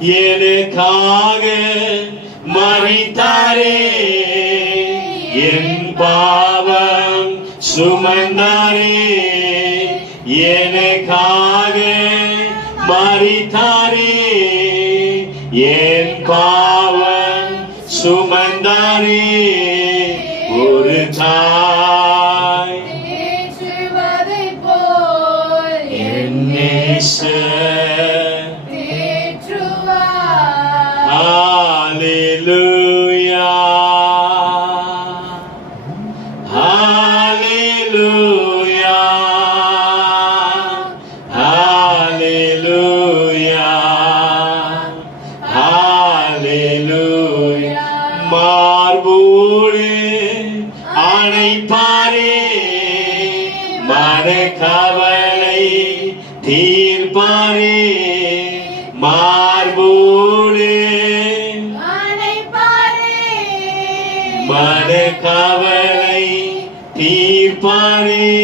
எனக்காக மரித்தாரே, என் பாவம் சுமந்தாரே, எனக்காக மரித்தாரே, என் பாவம் சுமந்தாரே. ஒரு தாய் தேற்றுவதைப் போல் என் நேசர் தேற்றுவார். ஹalleluya, ஹalleluya, ஹalleluya, ஹalleluya. மார்போடு அணைப்பாரே, மனக்கவலை தீர்ப்பாரே, மார்போடு அணைப்பாரே, மனக்கவலை தீர்ப்பாரே.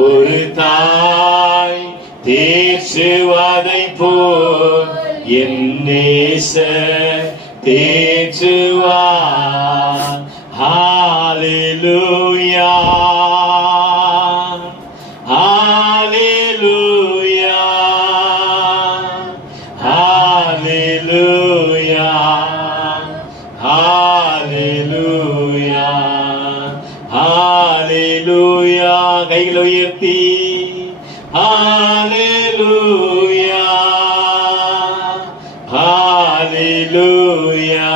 ஒரு தாய் தேற்றுவதைப் போல் என் நேசர் தேற்றுவார். ஹalleluya, ஹalleluya, ஹalleluya, ஹalleluya, ஹalleluya. கைகளை உயர்த்தி ஹalleluya, ஹalleluya,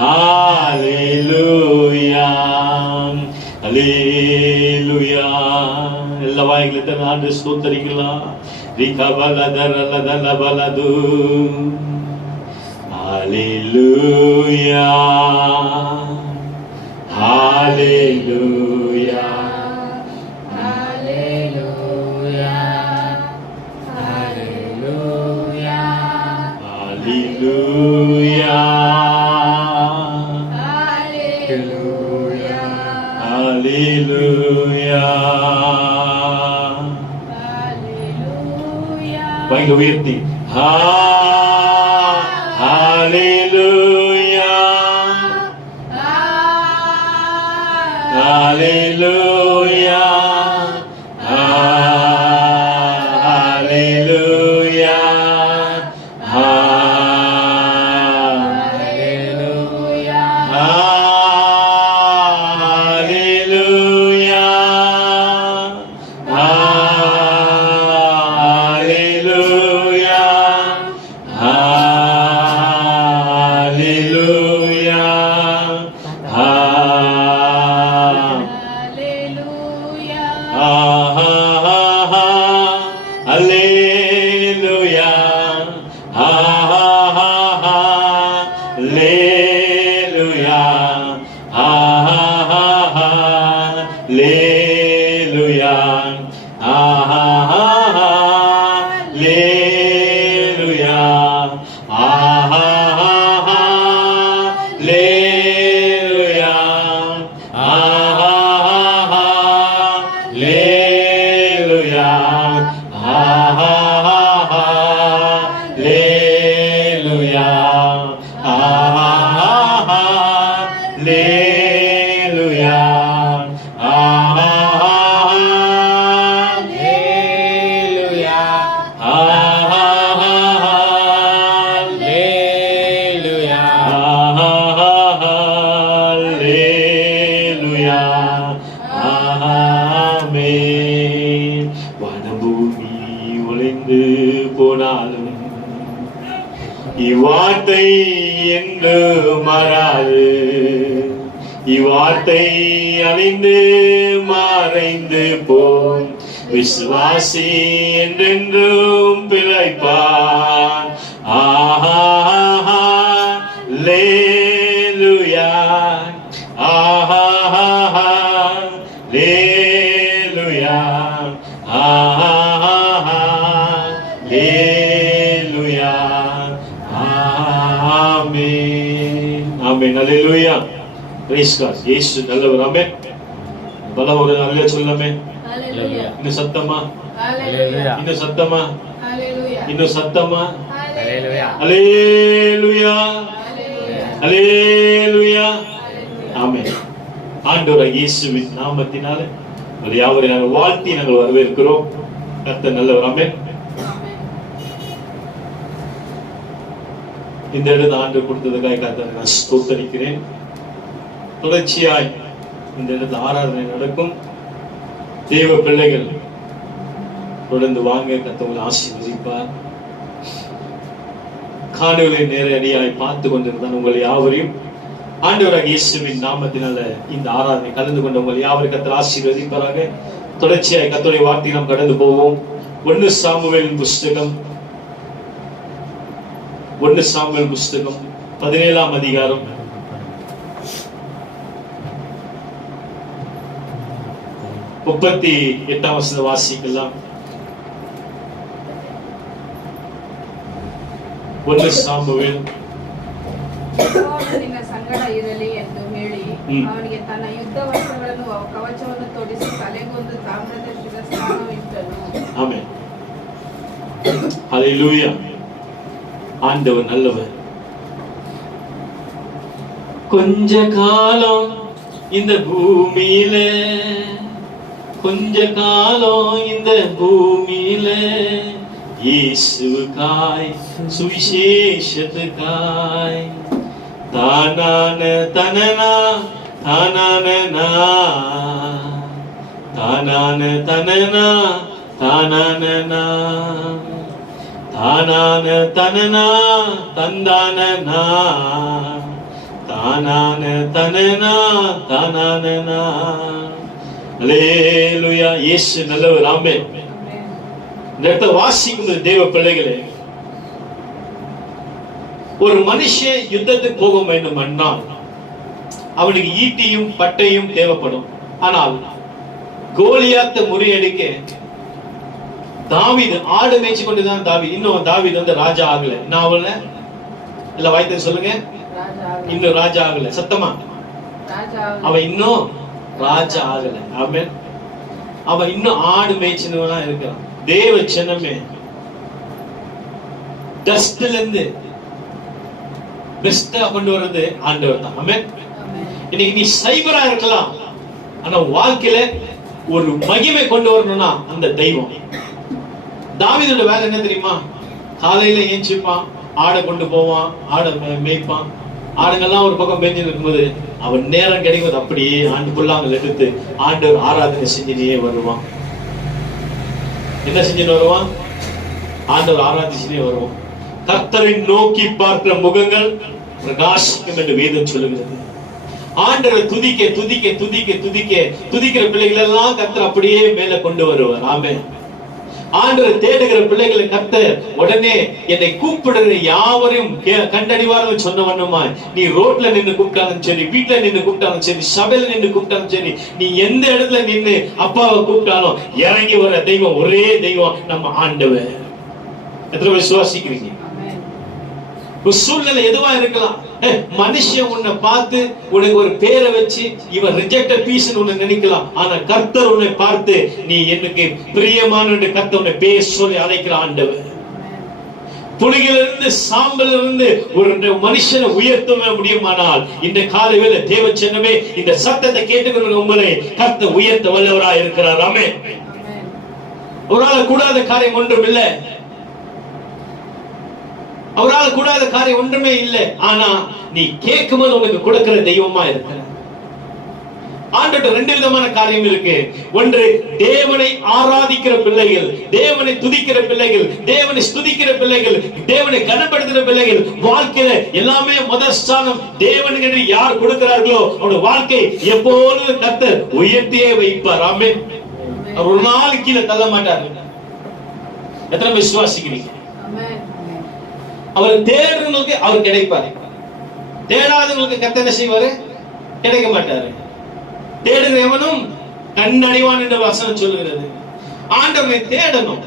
ஹalleluya, ஹalleluya. எல்லா வாய்களை தர ஆண்டு ஸ்தோத்திரிக்கலாம். ரிகபலதரலதலபலது. ஹalleluya, ஹalleluya, ஹalleluya, ஹalleluya, ஹalleluya, ஹalleluya, ஹalleluya. ஹalleluya. வாய்களை உயர்த்தி ஹalleluya, ஹalleluya, ஹalleluya, ஹalleluya, ஹalleluya, ஹalleluya, ஹalleluya, ஹalleluya, ஹalleluya, ஹalleluya, ஹalleluya, ஹalleluya, ஹalleluya, ஹalleluya, ஹalleluya, ஹalleluya, ஹalleluya, ஹalleluya, ஹalleluya, ஆமென். வானபூமி ஒளிந்து போனாலும் இவ்வார்த்தை என்று மாறாது, இவ்வார்த்தை அழிந்து மறைந்து போம். விசுவாசி என்றென்றும் பிழைப்பான். ஹalleluya, ஹalleluya, Hallelujah. Amen. Amen. Hallelujah. Praise God. இயேசு நல்லவர். ஆமென். பல ஒரு அல்லேலூயா சொல்லலாமே. Hallelujah. இன்னும் சத்தமா? Hallelujah. இன்னும் சத்தமா? Hallelujah. இன்னும் சத்தமா? Hallelujah. அல்லேலூயா. Hallelujah. அல்லேலூயா. ஆமென். ஆண்டவராகிய இயேசுவின் நாமத்தினாலே உங்களை யாவரையும் நாங்கள் வாழ்த்தி நாங்கள் வரவேற்கிறோம். கர்த்தர் நல்லவர். ஆமென். இந்த இடத்துல ஆண்டு கொடுத்ததுக்காக கர்த்தரை நான் ஸ்தோத்திரிக்கிறேன். தொடர்ச்சியாய் இந்த இடத்துல ஆராதனை நடக்கும். தேவ பிள்ளைகள் தொடர்ந்து வாங்க, கர்த்தர் உங்களை ஆசீர்வதிப்பார். காணொளியை நேரடியாய் பார்த்து கொண்டிருந்தான் உங்களை யாவரையும் ஆண்டவராகிய இயேசுவின் நாமத்தினால இந்த ஆராதனை கலந்து கொண்ட உங்களை யாவரையும் கர்த்தர் ஆசீர்வதிப்பாராக. தொடர்ச்சியாய் கர்த்தருடைய வார்த்தை நாம் கடந்து போவோம். 1 சாமுவேல் புஸ்தகம் 17ஆம் அதிகாரம் 38ஆம் வசனம் வாசிக்கலாம். 1 ಸಾಮುವೇಲ್ ನಿನ್ನ ಸಂಗಡ ಇರಲಿ ಎಂದು ಹೇಳಿ ಅವನಿಗೆ ತನ್ನ ಯುದ್ಧ ವಸ್ತ್ರಗಳನ್ನು ಕವಚವನ್ನು ತೊಡಿಸಿ ತಲೆಗೊಂದು ತಾಮ್ರದ ಶಿರಸ್ತ್ರಾಣವಿಟ್ಟನು. ಆಮೆನ್. ஹல்லேலூயா. ஆண்டவர் நல்லவர். கொஞ்ச காலம் இந்த பூமியில, கொஞ்ச காலம் இந்த பூமியில இயேசுவுக்காய் சுவிசேஷத்துக்காய் தானான தனனா தானானா தானான தனனா தானானா தானான தனனா தந்தானனா தானான தனனா தானானா. அல்லேலூயா. இயேசு நல்லவர். ஆமென். இந்த இடத்தை வாசிக்கும் தேவ பிள்ளைகளே, ஒரு மனுஷன் யுத்தத்துக்கு போக வேண்டும் என்றால் அவனுக்கு ஈட்டியும் பட்டையும் தேவைப்படும். ஆனால் கோலியாத்தை முறியடிக்க தாவீது ஆடு மேய்ச்சி கொண்டுதான் இன்னும் தாவீது வந்து ராஜா ஆகல. நான் அவள இல்ல வாய்த்து சொல்லுங்க, இன்னும் ராஜா ஆகல. சத்தமா, அவன் இன்னும் ராஜா ஆகல. ஆமென். அவன் இன்னும் ஆடு மேய்ச்சினவனா இருக்கிறான். தேவ ஜனமே, டஸ்ட்ல இருந்து பெஸ்டா கொண்டு வர்றது ஆண்டவர் தான். ஆமென். இன்னைக்கு நீ சைபரா இருக்கலாம், ஆனா வாழ்க்கையில ஒரு மகிமை கொண்டு வரணும்னா அந்த தெய்வம். தாவீதோட வேலை என்ன தெரியுமா? காலையில ஏஞ்சிப்பான், ஆடை கொண்டு போவான், ஆடை மேய்ப்பான். ஆடுங்கெல்லாம் ஒரு பக்கம் மேய்ஞ்சி இருக்கும்போது அவன் நேரம் கிடைக்கும் அப்படியே ஆண்டு புல்லாங்கள் எடுத்து ஆண்டவர் ஆராதனை செஞ்சுனே வருவான். என்ன செஞ்சுன்னு வருவான்? ஆண்டவர் ஆராதிச்சுனே வருவான். கர்த்தரை நோக்கி பார்க்கிற முகங்கள் பிரகாசிக்கும் என்று வேதம் சொல்லுகிறது. ஆண்டவரை துதிக்க துதிக்க துதிக்க துதிக்க துதிக்கிற பிள்ளைகள் எல்லாம் கர்த்தர் அப்படியே மேல கொண்டு வருவார். ஆமென். ஆண்டவரை தேடுகிற பிள்ளைகளை கர்த்தர் உடனே என்னை கூப்பிடுகிற யாவரையும் கண்டடிவார்கள் சொன்ன வண்ணமா, நீ ரோட்ல நின்று கூப்பிட்டாலும் சரி, வீட்டுல நின்று கூப்பிட்டாலும் சரி, சபையில நின்று கூப்பிட்டாலும் சரி, நீ எந்த இடத்துல நின்று அப்பாவை கூப்பிட்டாலும் இறங்கி வர தெய்வம் ஒரே தெய்வம் நம்ம ஆண்டவர். எத்தனை விசுவாசிக்கிறீங்க? சூழ்நிலை எதுவா இருக்கலாம். மனுஷன் உன்னை பார்த்து உனக்கு ஒரு பேரை வச்சு இவன் ரிஜெக்டட் பீஸ் உன்னை நினைக்கலாம். ஆனா கர்த்தர் உன்னை பார்த்து நீ எனக்கு பிரியமான கர்த்தர் உன்னை பேர் சொல்லி அழைக்கிற ஆண்டவர். புலிகளிலிருந்து சாம்பலிலிருந்து ஒரு மனுஷனை உயர்த்த முடியுமானால் இந்த காலையில தேவ ஜனமே இந்த சத்தத்தை கேட்டுக்கொண்டு உங்களை கர்த்தர் உயர்த்த வல்லவராய் இருக்கிறார். ஆமென். அவரால் கூடாத காரியம் ஒன்றும் இல்லை. அவரால் கூடாத காரியம் ஒன்றுமே இல்லை. ஆனா நீ கேட்கும்போது உனக்கு கொடுக்கிற தெய்வமா இருக்கிற ஆண்டவர்ட்ட ரெண்டு விதமான காரியம் இருக்கு. ஒன்று, தேவனை ஆராதிக்கிற பிள்ளைகள், தேவனை துதிக்கிற பிள்ளைகள், தேவனை ஸ்துதிக்கிற பிள்ளைகள், தேவனை கனப்படுத்துகிற பிள்ளைகள் வாழ்க்கையில எல்லாமே முதல் ஸ்தானம் தேவனுக்கு யார் கொடுக்கிறார்களோ அவருடைய வாழ்க்கை எப்பொழுதும் கர்த்தர் உயர்த்தியே வைப்பார். ஆமென். அவர் ஒரு நாள் கீழே தள்ள மாட்டார். எத்தனை விசுவாசிக்கிறீங்க? அவர் தேடுறவங்களுக்கு அவர் கிடைப்பாரு, தேடாதவங்களுக்கு கர்த்தர் என்ன செய்வாரு? கிடைக்க மாட்டாரு. தேடுகிற எவனும் கண்டடைவான் என்ற வசனம் சொல்லுகிறது. ஆண்டவரை தேடணும்.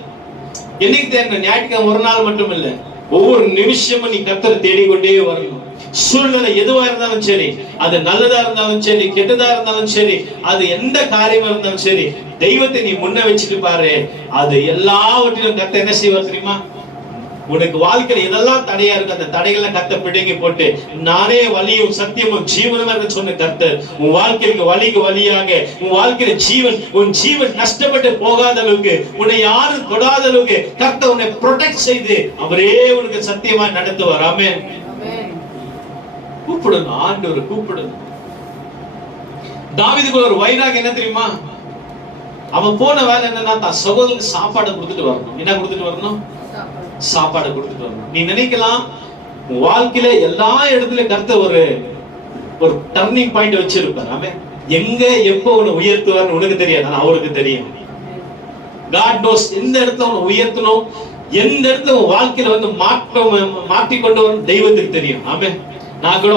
என்னைக்கு தேடணும்? ஞாயிற்றுக்கிழமை ஒரு நாள் மட்டும் இல்ல, ஒவ்வொரு நிமிஷமும் நீ கர்த்தரை தேடிக்கொண்டே வரணும். சூழ்நிலை எதுவா இருந்தாலும் சரி, அது நல்லதா இருந்தாலும் சரி, கெட்டதா இருந்தாலும் சரி, அது எந்த காரியமா இருந்தாலும் சரி, தெய்வத்தை நீ முன்ன வச்சுட்டு பாரு. அது எல்லாவற்றிலும் கர்த்தர் என்ன செய்வார் தெரியுமா? உனக்கு வாழ்க்கையில எதெல்லாம் தடையா இருக்கு, அந்த தடைகளை கர்த்தர் பிடுங்கி போட்டு, நானே வழியும் சத்தியமும் ஜீவனும் சொன்ன கர்த்தர் உன் வாழ்க்கைக்கு வழிக்கு வழியாக, உன் வாழ்க்கையில ஜீவன், உன் ஜீவன் நஷ்டப்பட்டு போகாத அளவுக்கு, உன்னை யாரும் தொடாத அளவுக்கு கர்த்தர் உன்னை ப்ரொடெக்ட் செய்து அவரே உனக்கு சத்தியமா நடத்துவார். ஆமென். கூப்பிடணும், ஆண்டவர் கூப்பிடணும். தாவீதுக்கு ஒரு வைராகம் என்ன தெரியுமா? அவன் போன வேலை என்னன்னா, தான் சகோதரனுக்கு சாப்பாடு கொடுத்துட்டு வரணும். என்ன கொடுத்துட்டு வரணும்? சாப்பாடு கொடுத்துட்டு வரணும். நீ நினைக்கலாம் வாழ்க்கையில எல்லா இடத்துலயும் கர்த்தர் ஒரு டர்னிங் பாயிண்ட் வச்சிருப்பார். அவன் எங்க எப்போ உன்னை உயர்த்துவார்னு உனக்கு தெரியாது, ஆனா அவருக்கு தெரியும். God knows எந்த இடத்துல உன்னை உயர்த்தணும், எந்த இடத்துல உன் வாழ்க்கையில வந்து மாற்றி கொண்டு வரும் தெய்வத்துக்கு தெரியும். ஆமென். நான் கூட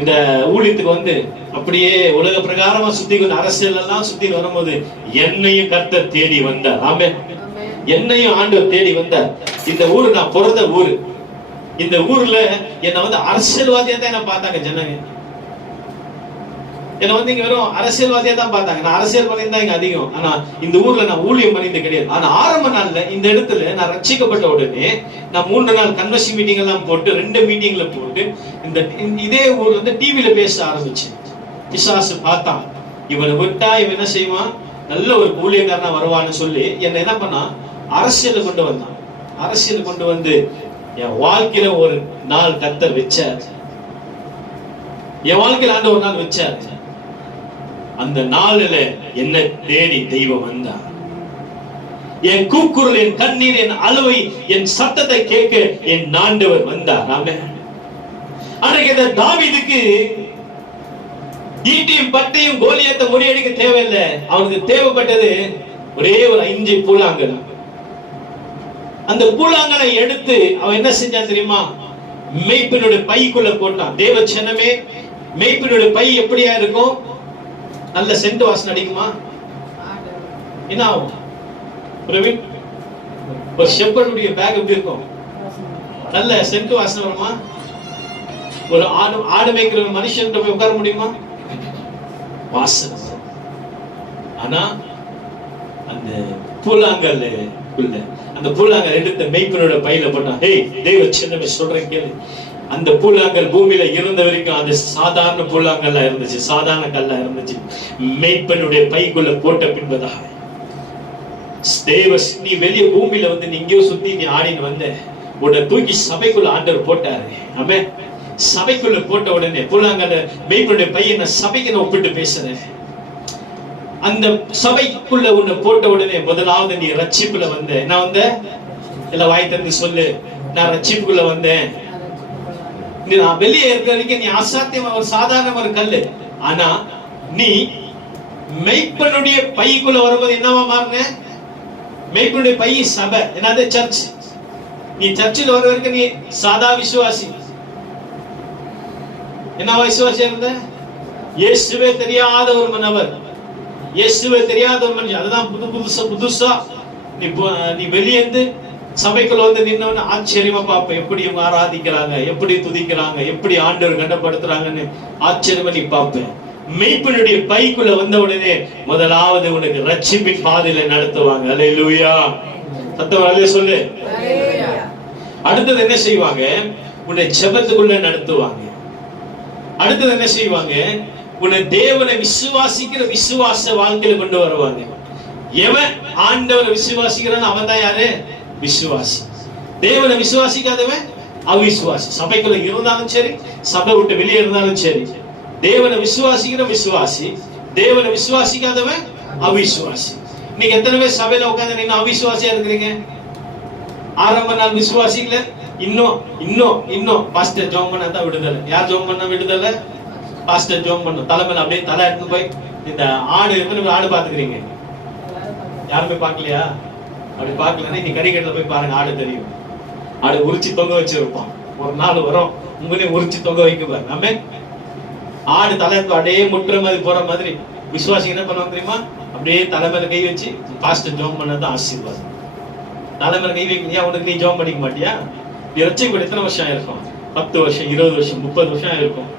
இந்த ஊழியத்துக்கு வந்து அப்படியே உலக பிரகாரமா சுத்தி அரசியல் எல்லாம் சுத்தி வரும்போது என்னையும் கர்த்தர் தேடி வந்தார். ஆமென். என்னையும் ஆண்டவர் தேடி வந்தார். இந்த ஊரு நான் பிறந்த ஊரு. இந்த ஊர்ல என்ன வந்து அரசியல்வாதியா தான் என்ன பார்த்தாங்க ஜனங்க. என்ன வந்து இங்க வெறும் அரசியல்வாதியா தான் பார்த்தாங்க. நான் அரசியல்வாதி தான் இங்க அதிகம். ஆனா இந்த ஊர்ல நான் ஊழியம் பண்ணிட்டு கிடையாது. ஆனா ஆரம்ப நாள்ல இந்த இடத்துல நான் ரட்சிக்கப்பட்ட உடனே நான் 3 நாள் கன்வர்ஷன் மீட்டிங் எல்லாம் போட்டு 2 மீட்டிங்ல போட்டு இதே ஊர்ல வந்து டிவில பேச ஆரம்பிச்சேன். பிசாசு பார்த்தான், இவனை விட்டா இவன் என்ன செய்வான், நல்ல ஒரு ஊழியக்காரனா வருவான்னு சொல்லி என்ன என்ன பண்ணா, அரசியல் கொண்டு வந்தான். அரசியல் கொண்டு வந்து என் வாழ்க்கையில ஒரு நாள் கர்த்தர் வச்சார். என் வாழ்க்கையில ஆண்டு ஒரு நாள் வச்சார். அந்த நாளில என்ன தேடி தெய்வம் வந்தார். என் கூக்குரல், என் கண்ணீர், என் அழுவை, என் சத்தத்தை கேட்க என் ஆண்டவர் வந்தார். ஆமென். அன்றைக்கு இந்த தாவீதுக்கு ஈட்டியும் பட்டையும் கோலியாத்தை முறியடிக்க தேவையில்லை. அவனுக்கு தேவைப்பட்டது ஒரே ஒரு 5 பூலாங்கல். அந்த பூலாங்கலை எடுத்து அவன் என்ன செஞ்சான் தெரியுமா? மேய்ப்பனுடைய பைக்குள்ள போட்டான். தேவ ஜனமே, மேய்ப்பனுடைய பை எப்படியா இருக்கும்? நல்ல சென்ட் வாசனை அடிக்குமா? என்ன ஆகும் பிரவீன்? ஒரு ஷெப்பர்டுடைய பேக் எப்படி இருக்கும்? நல்ல சென்ட் வாசனை வருமா? ஒரு ஆடு மேய்க்கிற மனுஷன் போய் உட்கார முடியுமா? வாசனை. ஆனா அந்த பூலாங்கல் அந்த பூலாங்கல் எடுத்த மேய்ப்பனோட பையில போட்டான். ஹேய் தேவ சின்னமே சொல்றேன் கேளு. அந்த பூலாங்கல் பூமியில இருந்த வரைக்கும் அது சாதாரண பூலாங்கல்லா இருந்துச்சு, சாதாரண கல்லா இருந்துச்சு. மேய்ப்பனுடைய பைக்குள்ள போட்ட பின்பதாக நீ வெளிய பூமியில வந்து நீ எங்கேயோ சுத்தி நீ ஆடின்னு வந்த உன்னை தூக்கி சபைக்குள்ள ஆண்டவர் போட்டாரு. ஆமென். சபைக்குள்ள போட்ட உடனே பூலாங்கல்ல மேய்ப்பனுடைய பையனை சபைக்கு நான் ஒப்பிட்டு பேசுறேன். அந்த சபைக்குள்ள உன்னை போட்ட உடனே முதலாவது நீ ரட்சிப்புல வந்த. என்ன வந்த? எல்லாம் வாய் தந்து சொல்லு, நான் ரட்சிப்புக்குள்ள வந்தேன். நான் வெளியே இருக்கிற வரைக்கும் நீ அசாத்தியமா ஒரு சாதாரண ஒரு கல்லு. ஆனா நீ மெய்ப்பனுடைய பைக்குள்ள வரும்போது என்னவா மாறின? மெய்ப்பனுடைய பை சபை, என்னது? சர்ச். நீ சர்ச்சில் வர வரைக்கும் நீ சாதா விசுவாசி. என்னவா விசுவாசியா இருந்த? இயேசுவே தெரியாத ஒரு நபர், இயேசுவே தெரியாத ஒரு மனுஷன். அதுதான் புதுசா நீ வெளியேந்து சபைக்குள்ள வந்து நின்னவன ஆச்சரியமா பார்ப்ப. எப்படி இவங்க ஆராதிக்கிறாங்க, எப்படி துதிக்கிறாங்க, எப்படி ஆண்டவர் கண்டப்படுத்துறாங்கன்னு ஆச்சரியமா நீ பார்ப்ப. மெய்ப்பனுடைய பைக்குள்ள வந்த உடனே முதலாவது உனக்கு ரட்சிப்பின் பாதையில நடத்துவாங்க. அல்லேலூயா. சத்தமா அல்லேலூயா சொல்லு. அடுத்தது என்ன செய்வாங்க? உன்னை ஜெபத்துக்குள்ள நடத்துவாங்க. அடுத்தது என்ன செய்வாங்க? உன்னை தேவனை விசுவாசிக்கிற விசுவாச வாழ்க்கையில கொண்டு வருவாங்க. எவன் ஆண்டவரை விசுவாசிக்கிறான் அவன் தான் யாரு? விசுவாசி. தேவனை விசுவாசிக்காதவன் அவிசுவாசி. சபைக்குள்ள இருந்தாலும் சரி, சபை விட்டு வெளியே இருந்தாலும் சரி, தேவனை விசுவாசிக்கிற விசுவாசி, தேவனை விசுவாசிக்காதவன் அவிசுவாசி. இன்னைக்கு எத்தனை பேர் சபையில உட்கார்ந்து நீங்க அவிசுவாசியா இருக்கிறீங்க? ஆரம்ப நாள் விசுவாசிக்கல. இன்னும் பாஸ்டர் ஜோம் பண்ணா தான் விடுதலை. யார் ஜோம் பண்ணா விடுதலை? பாஸ்டர் ஜோம் பண்ணும். தலைமையில அப்படியே தலை எடுத்து போய் இந்த ஆடு பாத்துக்கிறீங்க? யாருமே பாக்கலையா? அப்படி பாக்கலன்னா நீ கறிக்கடையில போய் பாருங்க, ஆடு தெரியும். ஆடு உரிச்சு தொங்க வச்சிருப்பான். ஒரு நாள் வரும் உங்களே உரிச்சு தொங்க வைக்க பாரு. நம்ம ஆடு தலை அப்படியே முட்டுற மாதிரி போற மாதிரி விசுவாசி என்ன பண்ணுவாங்க தெரியுமா? அப்படியே தலைமையில கை வச்சு பாஸ்டர் ஜெபம் பண்ணதான் ஆசீர்வாதம். தலைமையில கை வைக்கலையா, உனக்கு நீ ஜெபம் பண்ணிக்க மாட்டியா? நீ ரட்சிக்கப்பட்டு எத்தனை வருஷம் ஆயிருக்கும்? 10 வருஷம், 20 வருஷம், 30 வருஷம் ஆயிருக்கும்.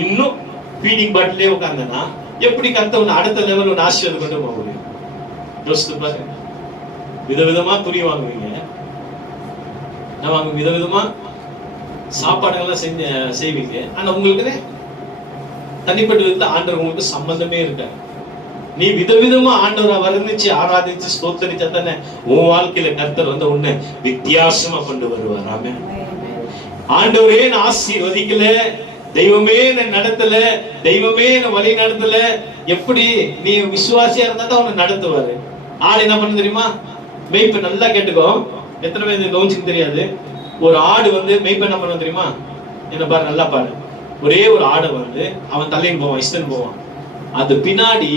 இன்னும் ஃபீடிங் பாட்டிலே உட்கார்ந்தனா எப்படி கர்த்தர் உன்னை அடுத்த லெவல் உன்னை ஆசீர்வாதம் கொண்டு போக முடியும்? யோசித்து பாருங்க. விதவிதமா துணி வாங்குவீங்க, விதவிதமா சாப்பாடுகள்லாம் செய்வீங்க. ஆனா உங்களுக்கு தனிப்பட்ட விதத்துல ஆண்டவர் உங்களுக்கு சம்பந்தமே இருக்காது. நீ விதவிதமா ஆண்டவரை வர்ணிச்சு ஆராதிச்சு ஸ்தோத்தரிச்சா தானே உன் வாழ்க்கையில கர்த்தர் வந்து உன்னை வித்தியாசமா கொண்டு வருவார். ஆமென். ஆண்டவரே நான் ஆசீர்வதிக்கல, தெய்வமே நான் நடத்தல, தெய்வமே நான் வழி நடத்தல. எப்படி நீ விசுவாசியா இருந்தா தான் உன்னை நடத்துவாரு. ஆடு என்ன பண்ண தெரியுமா? மெய்ப்ப நல்லா கேட்டுக்கோ. எத்தனை பேர் கவனிச்சுக்கு தெரியாது. ஒரு ஆடு வந்து மெய்ப்ப என்ன பண்ண தெரியுமா? என்ன பாரு, நல்லா பாரு. ஒரே ஒரு ஆடை வந்து அவன் தலையின் போவான், இஷ்டன் போவான். அது பின்னாடி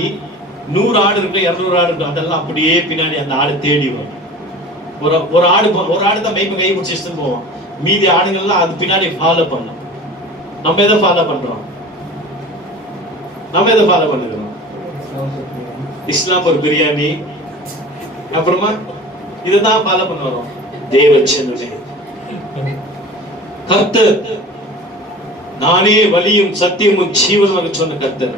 100 ஆடு இருக்கு, 200 ஆடு இருக்கு, அதெல்லாம் அப்படியே பின்னாடி அந்த ஆடு தேடி வரும். ஒரு ஆடு தான் மெய்ப்ப கை பிடிச்சி இஷ்டன் போவான். மீதி ஆடுகள்லாம் அது பின்னாடி ஃபாலோ பண்ணும். நம்ம எதை ஃபாலோ பண்றோம்? நம்ம எதை ஃபாலோ பண்ணுகிறோம்? இஸ்லாம் ஒரு பிரியாணி, அப்புறமா இதுதான் ஃபாலோ பண்ண வரோம். தேவச்சனமே, கர்த்தர் நானே வழியும் சத்தியமும் ஜீவனும் சொன்ன கர்த்தர்.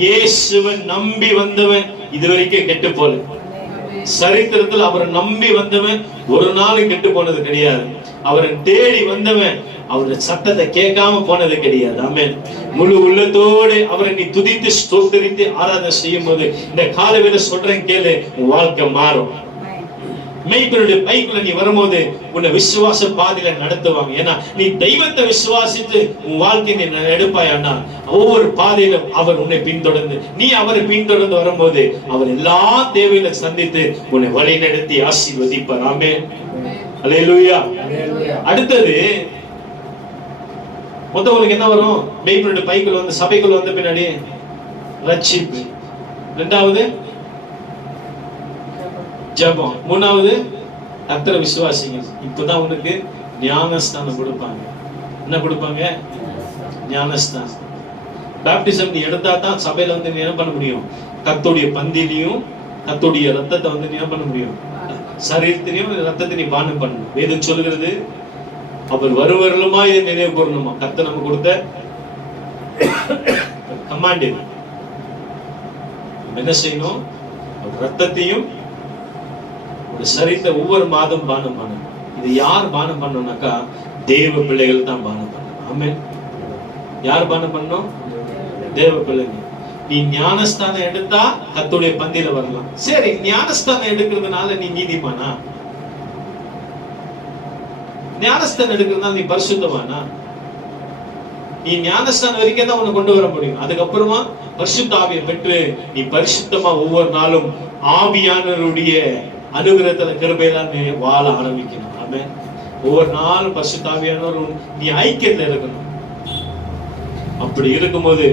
இயேசுவை நம்பி வந்தவன் இதுவரைக்கும் கெட்டு போல. சரித்திரத்தில் அவரை நம்பி வந்தவன் ஒரு நாளும் கெட்டு போனது கிடையாது. அவரை தேடி வந்தவன் அவருடைய சத்தத்தை கேட்காம போனது கிடையாது. ஆமென். முழு உள்ளத்தோடு அவரை நீ துதித்து ஸ்தோத்திரித்து ஆராதனை செய்யும் போது இந்த காலையில சொல்றேன் கேளு, உன் வாழ்க்கை மாறும். மெய்ப்பனுடைய பைக்குள்ள நீ வரும்போது உன்னை விசுவாச பாதையில நடத்துவாங்க. ஏன்னா நீ தெய்வத்தை விசுவாசித்து உன் வாழ்க்கை நீ எடுப்பாயானா ஒவ்வொரு பாதையிலும் அவர் உன்னை பின்தொடர்ந்து நீ அவரை பின்தொடர்ந்து வரும்போது அவர் எல்லா தேவையில சந்தித்து உன்னை வழி நடத்தி ஆசீர்வதிப்பார். ஆமென். அல்லேலூயா. அடுத்தது மொத்தவங்களுக்கு என்ன வரும்? மெய்ப்பனுடைய பைக்குள்ள வந்து சபைக்குள்ள வந்த பின்னாடி ரட்சிப்பு. இரண்டாவது ஜெபம். மூணாவது கர்த்தரை விசுவாசிங்க. இப்பதான் உனக்கு ஞானஸ்தானம் கொடுப்பாங்க. என்ன கொடுப்பாங்க? ஞானஸ்தானம். பாப்டிசம் நீ எடுத்தா தான் சபையில வந்து நீ என்ன பண்ண முடியும்? கர்த்தருடைய பந்தியிலையும் கர்த்தருடைய ரத்தத்தை வந்து நீ என்ன பண்ண முடியும்? சரீரத்திலையும் ரத்தத்தை நீ பானம் பண்ணணும். வேதம் சொல்லுகிறது அவர் வருவர்களுமா இதை நினைவு கூறணுமா. கர்த்தர் நம்ம கொடுத்த கமாண்ட் என்ன செய்யணும்? ரத்தத்தையும் சரீரத்தை ஒவ்வொரு மாதம் பானம் பண்ணணும். இது யார் பானம் பண்ணணும்னாக்கா தேவ பிள்ளைகள் தான் பானம் பண்ணணும். ஆமென். யார் பானம் பண்ணணும்? தேவ பிள்ளைகள். நீ ஞானஸ்தானம் எடுத்தா கர்த்தருடைய பந்தியில வரலாம். சரி, ஞானஸ்தானம் எடுக்கிறதுனால நீ நீதிமானா? ஞானஸ்தானம் எடுக்கிறதுனால நீ பரிசுத்தமானா? நீ ஞானஸ்தானம் வரைக்கும் தான் உன்னை கொண்டு வர முடியும். அதுக்கப்புறமா பரிசுத்த ஆவியை பெற்று நீ பரிசுத்தமா ஒவ்வொரு நாளும் ஆவியானவருடைய அனுகிரகத்துல கிருபையில நீ வாழ ஆரம்பிக்கணும். ஆமென். ஒவ்வொரு நாளும் பரிசுத்த ஆவியானவர் நீ ஐக்கியத்துல இருக்கணும். அப்படி இருக்கும்போது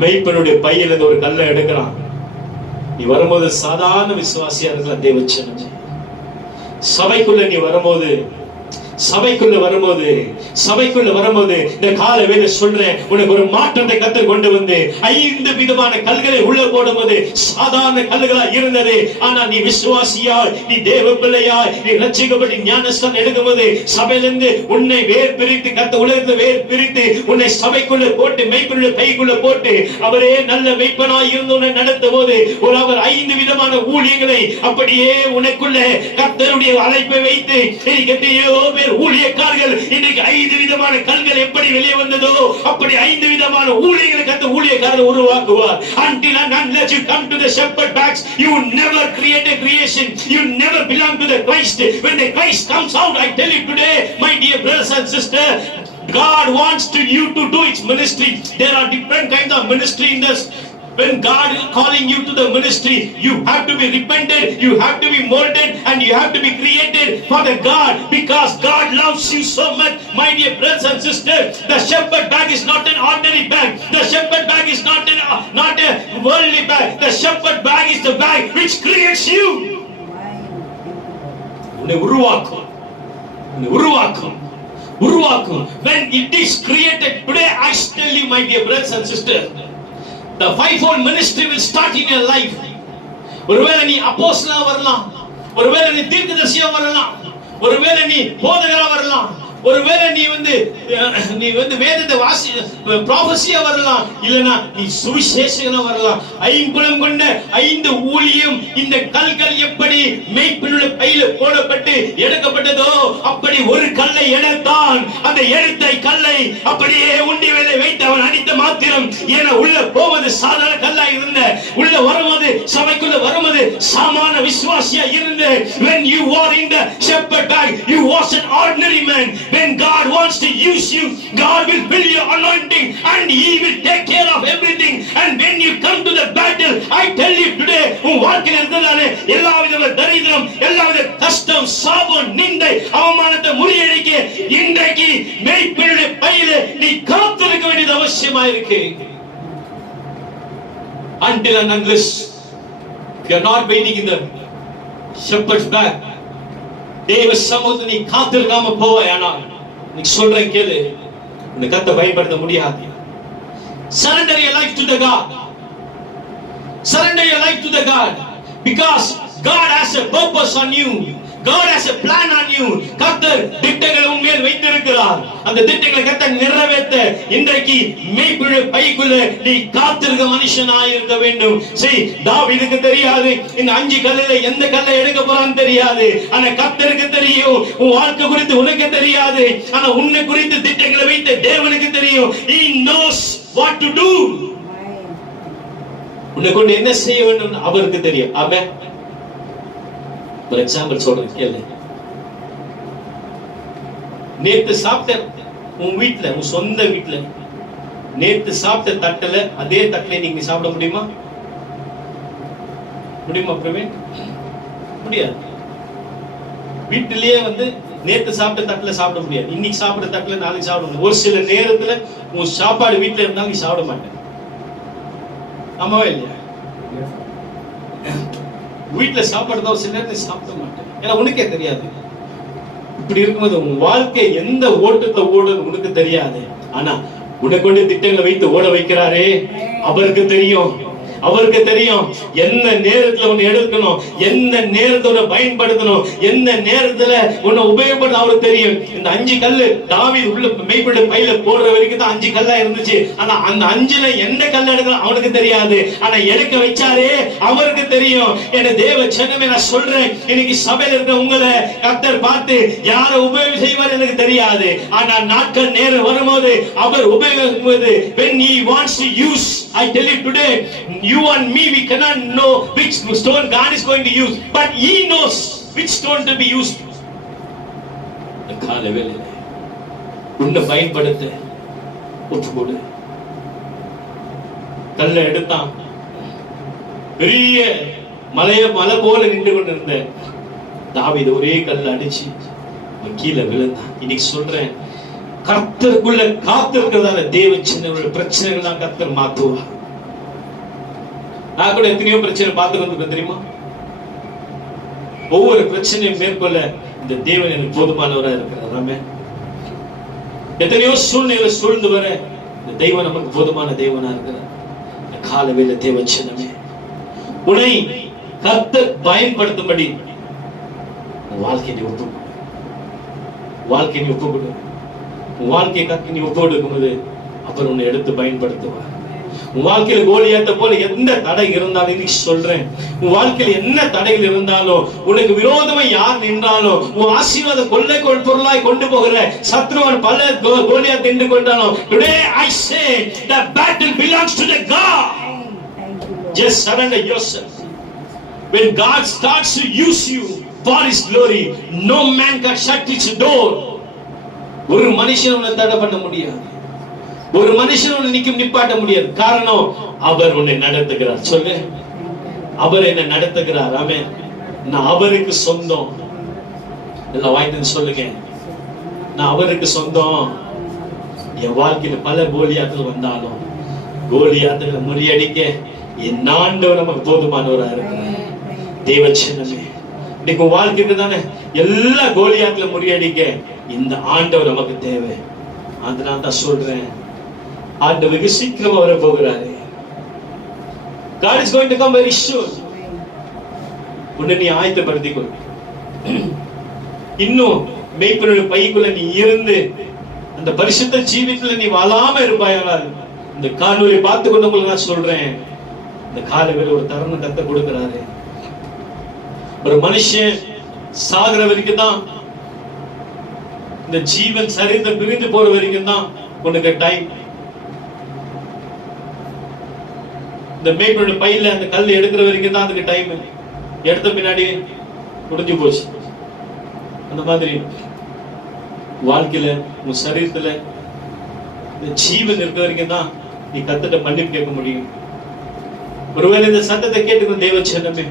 மெய்ப்பனுடைய பையில ஒரு கல்லை எடுக்கிறான். நீ வரும்போது சாதாரண விசுவாசியா இருக்கலாம். தேவச்சனம். சபைக்குள்ள நீ வரும்போது சபைக்குள்ள வரும்போது இந்த கால வேலை சொல்றேன், உனக்கு ஒரு மாற்றத்தை கர்த்தர் கொண்டு வந்து 5 விதமான கல்களை உள்ள போடும்போது சாதாரண கல்லுகளா இருந்தது. ஆனா நீ விசுவாசியா, நீ தேவ பிள்ளையா, நீ ரட்சிக்கப்பட்டு ஞானஸ்தானம் எடுக்கும்போது சபையிலிருந்து உன்னை வேர் பிரித்து கர்த்தர் உலகத்தை வேர் பிரித்து உன்னை சபைக்குள்ள போட்டு மெய்ப்பனுடைய கைக்குள்ள போட்டு அவரே நல்ல மெய்ப்பனாய் இருந்து உன்னை நடத்தும் போது அவர் 5 விதமான ஊழியங்களை அப்படியே உனக்குள்ள கர்த்தருடைய அழைப்பை வைத்து எத்தனையோ பேர் ஊழியக்காரர்கள் இன்னைக்கு 5 விதமான கல்கள் எப்படி வெளியே வந்ததோ அப்படி 5 விதமான ஊழியர்களை கர்த்தர் ஊழியக்காரர் உருவாக்குவார். Until and unless you come to the shepherd bags, you never create a creation. You never belong to the Christ. When the Christ comes out, I tell you today, my dear brothers and sisters, God wants you to do its ministry. There are different kinds of ministry in this. When God is calling you to the ministry, you have to be repented, you have to be molded, and you have to be created for the God, because God loves you so much. My dear brothers and sisters, the shepherd bag is not an ordinary bag. The shepherd bag is not a worldly bag. The shepherd bag is the bag which creates you. உன்னை உருவாக்கும். When it is created today, I tell you, my dear brothers and sisters, The fivefold ministry will start in your life. ஒருவேளை நீ அப்போஸ்தலனா வரலாம், ஒருவேளை நீ தீர்க்கதரிசியா வரலாம், ஒருவேளை நீ போதகரா வரலாம், ஒருவேளை நீ வந்து வேதத்தை ப்ராபசியா வரலாம், இல்லனா நீ சுவிசேஷகனா வரலாம். ஐம்புலம் கொண்ட 5 ஊழியம் இந்த கல்கள் எப்படி மேய்ப்பனுடைய பையில போடப்பட்டு எடுக்கப்பட்டதோ அப்படி ஒரு கல்லை எடுத்தான். அந்த எடுத்த கல்லை அப்படியே உண்டி வேலை வைத்து அவன் அடித்த மாத்திரம் ஏன்னா உள்ள போவது சாதாரண கல்லா இருந்த, உள்ள வரும்போது சபைக்குள்ள வரும்போது சாமான விசுவாசியா இருந்த. When you are in the shepherd bag, you was an ordinary man. When God wants to use you, God will fill your anointing and He will take care of everything. And when you come to the battle, I tell you today, உன் வாழ்க்கையில் இருக்கிறதானே எல்லா வித தரித்திரம், எல்லா வித கஷ்டம், சாபம், நிந்தை, அவமானத்தை முறியடிக்க இன்றைக்கு மேய்ப்பனுடைய பையில நீ காத்திருக்க வேண்டியது அவசியமா இருக்கு. Until and unless you are not waiting in the shepherd's bag, தேவ சமூகத்தை நீ காத்திருக்காம போவாயானால் நீ சொல்றேன் கேளு, உன்னை கத்த பயன்படுத்த முடியாது. Surrender your life to the God. Surrender your life to the God, because God has a purpose on you. God has a plan on you. கர்த்தர் திட்டங்களை உன் மேல் வைத்திருக்கிறார். அந்த திட்டங்களை கர்த்தர் நிறைவேற்ற இன்றைக்கு மேய்ப்பனுடைய பைக்குள்ள நீ காத்திருக்க மனுஷனாய் இருக்க வேண்டும். சரி, தாவீதுக்கு தெரியாது இந்த 5 கல்லுல எந்த கல்லை எடுக்க போறான்னு தெரியாது. ஆனா கர்த்தருக்கு தெரியும். உன் வாழ்க்கை குறித்து உனக்கு தெரியாது, ஆனா உன்னை குறித்து திட்டங்களை வைத்த தேவனுக்கு தெரியும். He knows what to do. உன்னை கொண்டு என்ன செய்ய வேண்டும் அவருக்கு தெரியும். ஆமென். ஒரு எக்ஸாம்பிள் சொல்றேன் கேளு. நேத்து சாப்பிட்ட உன் வீட்டுல, உன் சொந்த வீட்டுல நேத்து சாப்பிட்ட தட்டுல அதே தட்டுல நீங்க சாப்பிட முடியுமா? முடியுமா பிரவீன்? முடியாது. வீட்டிலேயே வந்து நேத்து சாப்பிட்ட தட்டுல சாப்பிட முடியாது, இன்னைக்கு சாப்பிட்ட தட்டுல நாளைக்கு சாப்பிட முடியாது. ஒரு சில நேரத்துல உன் சாப்பாடு வீட்டுல இருந்தாலும் நீ சாப்பிட மாட்டேன். ஆமாவா இல்லையா? வீட்டுல சாப்பாடு ஒரு சில நேரத்தில் சாப்பிட மாட்டேன், ஏன்னா உனக்கே தெரியாது. இப்படி இருக்கும்போது உன் வாழ்க்கை எந்த ஓட்டத்தை ஓடுறது உனக்கு தெரியாது. ஆனா உனக்கு கொண்டு திட்டங்களை வைத்து ஓட வைக்கிறாரே அவருக்கு தெரியும். அவருக்கு தெரியும் என்ன நேரத்துல உன்னை எடுக்கணும், எந்த நேரத்தை பயன்படுத்தணும், எந்த நேரத்துல உன்னை உபயோகப்படுத்த அவருக்கு தெரியும். இந்த 5 கல்லு தாவீது உள்ள மேய்ப்பனுடைய பையில போடுற வரைக்கும் தான் 5 கல்லா இருந்துச்சு. ஆனா அந்த 5ல எந்த கல்ல எடுக்கணும் அவனுக்கு தெரியாது. ஆனா எடுக்க வச்சாரே அவருக்கு தெரியும். என் தேவ ஜனமே, நான் சொல்றேன், இன்னைக்கு சபையில இருக்க உங்களை கர்த்தர் பார்த்து யாரை உபயோகம் செய்வார் எனக்கு தெரியாது. ஆனா நாட்கள் நேரம் வரும்போது அவர் உபயோகிக்கும்போது, when he wants to use, I tell you today, you and me, we cannot know which stone God is going to use, but He knows which stone to be used. காலவேளை உன்னை பயன்படுத்த ஒப்புக்கொடு. கல்லை எடுத்தான், பெரிய மலை போல நின்று கொண்டிருந்த தாவீது ஒரே கல்ல அடிச்சு கீழே விழுந்தான். இன்னைக்கு சொல்றேன், கர்த்தருக்குள்ள காத்திருக்கிறதால தேவ சின்ன பிரச்சனைகள் தான் கர்த்தர் மாத்துவா. நான் கூட எத்தனையோ பிரச்சனை பார்த்துருக்கேன் தெரியுமா? ஒவ்வொரு பிரச்சனையும் மேற்கொள்ள இந்த தேவன் எனக்கு போதுமானவராக இருக்கிறார். ஆமென். எத்தனையோ சூழ்நிலை சூழ்ந்து வர இந்த தெய்வம் நமக்கு போதுமான தேவனா இருக்கிறார். இந்த காலவேளை தேவ சின்னமே, உன்னை கர்த்தர் பயன்படுத்தும்படி வாழ்க்கையை ஒப்புக்கொடு. வாழ்க்கையை ஒப்புக்கொடு. வாழ்க்கையை கர்த்தர் நீ ஒப்பு கொடுக்கும்போது அப்புறம் உன்னை எடுத்து பயன்படுத்துவார். உன் வாழ்க்கையில கோலியாத்தை போல எந்த தடை இருந்தாலும், இன்னைக்கு சொல்றேன், உன் வாழ்க்கையில என்ன தடைகள் இருந்தாலும், உனக்கு விரோதமா யார் நின்றாலும், உன் ஆசீர்வாத கொள்ளை பொருளாய் கொண்டு போகிற சத்ருவன் பல கோலியாத் நின்று கொண்டாலும், today I say the battle belongs to the God. Just surrender yourself. When God starts to use you for His glory, no man can shut His door. ஒரு மனுஷன் உன்னை தடை பண்ண முடியாது, ஒரு மனுஷன் உன்னை நிப்பாட்ட முடியாது. காரணம், அவர் உன்னை நடத்துகிறார். சொல்லு, அவர் என்னை நடத்துகிறார். ஆமென். நான் அவருக்கு சொந்தம். எல்லாம் வாய்ந்து சொல்லுங்க, நான் அவருக்கு சொந்தம். என் வாழ்க்கையில பல கோலியாத்துகள் வந்தாலும் கோலியாத்துகளை முறியடிக்க என் ஆண்டவர் நமக்கு போதுமானவராக இருக்கிறார். தேவ சின்னமே, இன்னைக்கு வாழ்க்கைக்கு தானே எல்லா கோலியாத்துல முறியடிக்க இந்த ஆண்டவர் நமக்கு தேவை. அதனால தான் சொல்றேன், ஆண்டவருக்கு சீக்கிரமா வர போகிறாரு. God is going to come very soon. உன்னை நீ ஆயத்தப்படுத்திக்கொள். இன்னும் மேய்ப்பனுடைய பைக்குள்ள நீ இருந்து அந்த பரிசுத்த ஜீவித்துல நீ வாழாம இருப்பாயானால், இந்த காணொலி பார்த்து கொண்டவங்களுக்கு நான் சொல்றேன், இந்த காலையில ஒரு தருணம் கத்த கொடுக்கிறாரு. ஒரு மனுஷன் சாகுற வரைக்கும் தான், இந்த ஜீவன் சரீரத்தை பிரிந்து போற வரைக்கும் தான் உனக்கு டைம். இந்த மேய்ப்பனுடைய பையில அந்த கல் எடுக்கிற வரைக்கும் தான் அதுக்கு டைம். எடுத்த பின்னாடி முடிஞ்சு போச்சு. அந்த மாதிரி வாழ்க்கையில உன் சரீரத்துல இந்த ஜீவன் இருக்கிற வரைக்கும் தான் நீ கத்திட்ட மன்னிப்பு கேட்க முடியும். ஒருவேளை இந்த சத்தத்தை கேட்டுக்கிற தேவ ஜனமே,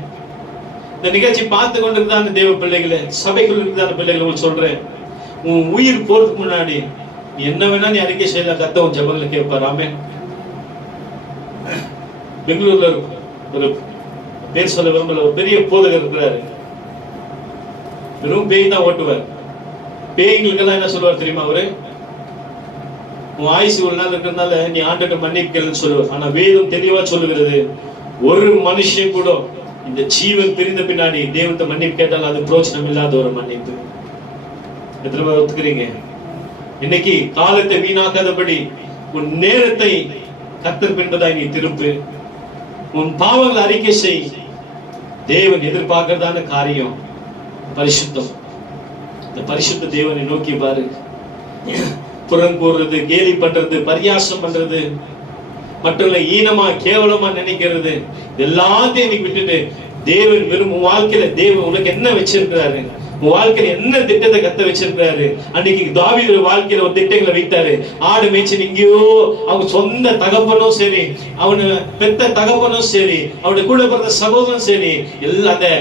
இந்த நிகழ்ச்சி பார்த்து கொண்டிருந்தான தேவ பிள்ளைகளை, சபைக்குள்ள இருக்கிற பிள்ளைகளை உங்களுக்கு சொல்றேன், உன் உயிர் போறதுக்கு முன்னாடி நீ என்ன வேணா நீ அறிக்கை செய்யலாம். கத்த உன் ஜபங்களை கேட்பார். ஆமென். பெங்களூர்ல ஒரு பேர் சொல்ல விரும்பல, ஒரு பெரிய போதகர் இருக்கிறாரு. வெறும் பேய் தான் ஓட்டுவார். பேய்களுக்கெல்லாம் என்ன சொல்லுவார் தெரியுமா? அவரு உன் ஆயுசு ஒரு நாள் இருக்கிறதுனால நீ ஆண்டவரை மன்னிக்கலன்னு சொல்லுவார். ஆனா வேதம் தெளிவா சொல்லுகிறது, ஒரு மனுஷன் கூட இந்த ஜீவன் பிரிந்த பின்னாடி தேவத்தை மன்னிப்பு கேட்டால் அது பிரோஜனம் இல்லாத ஒரு மன்னிப்பு. எத்தனை பேர் ஒத்துக்கிறீங்க? இன்னைக்கு காலத்தை வீணாக்காதபடி உன் நேரத்தை கர்த்தர் பின்பதாய் நீ திருப்பு. உன் பாவங்களை அறிக்கை செய். தேவன் எதிர்பார்க்கிறதான காரியம் பரிசுத்தம். இந்த பரிசுத்த தேவனை நோக்கி பாரு. புறம் கூறுறது, கேலி பண்றது, பரியாசம் பண்றது, மற்றவங்களை ஈனமா கேவலமா நினைக்கிறது, எல்லாத்தையும் நீ விட்டுட்டு தேவன் விரும்பும் வாழ்க்கையில தேவன் உனக்கு என்ன வச்சிருக்கிறாரு, உன் வாழ்க்கையில என்ன திட்டத்தை கத்த வச்சிருக்காரு. அன்னைக்கு தாவீது வாழ்க்கையில ஒரு திட்டங்களை வைத்தாரு. ஆடு மேய்ச்சல் எங்கேயோ அவங்க சொந்த தகப்பனும் சரி, அவனு பெத்த தகப்பனும் சரி, அவனுடைய கூட பிறந்த சகோதரனும் சரி, எல்லா அந்த